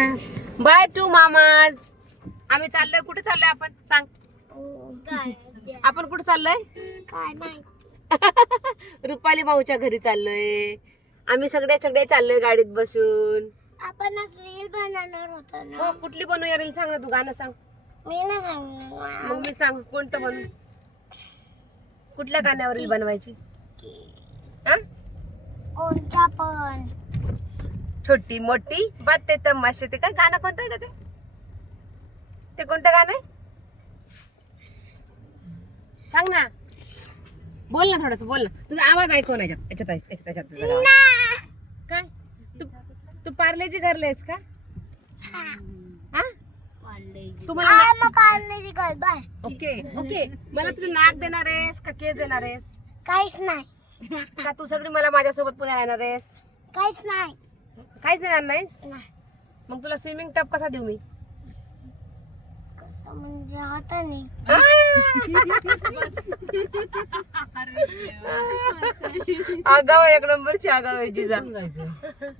Mama's. By two mama's. आम्ही चाललोय, कुठे चाललोय आपण सांग. आपण कुठे चाललोय? काय नाही. रुपाली भाऊच्या घरी चाललोय. आम्ही सगळे चाललोय गाडीत बसून. आपण रील बनवणार होतो ना. हो, कुठली बनवूया रील सांग ना, तू गाणं सांग. मी ना सांगणार. मग मी सांग कोणतं बनवू. कुठल्या गाण्यावर रील बनवायची? हा? कोणच्या पण. छोटी मोठी बाते तमाशे. ते काय गाणं कोणतं आहे का ते? ते कोणतं गाणं आहे सांग ना. बोल ना, थोडस बोल ना. तुझा आवाज ऐकव ना याच्यात तुझा आवाज. काय तू पार्लेजी करलेस का? हा? तुम्हाला मग पार्लेजी कर. बाय. Okay okay. मला तुझं नाक देणार आहेस का केस देणार आहेस? काहीच नाही. का तू सगळी मला माझ्यासोबत पुण्याला येणार आहेस? काहीच नाही. काहीच देणार नाहीस? नाही. मग तुला स्विमिंग टब कसा देऊ मी? कसं म्हणजे हाताने. आगाव, एक नंबरची आगाव आहे जिजा.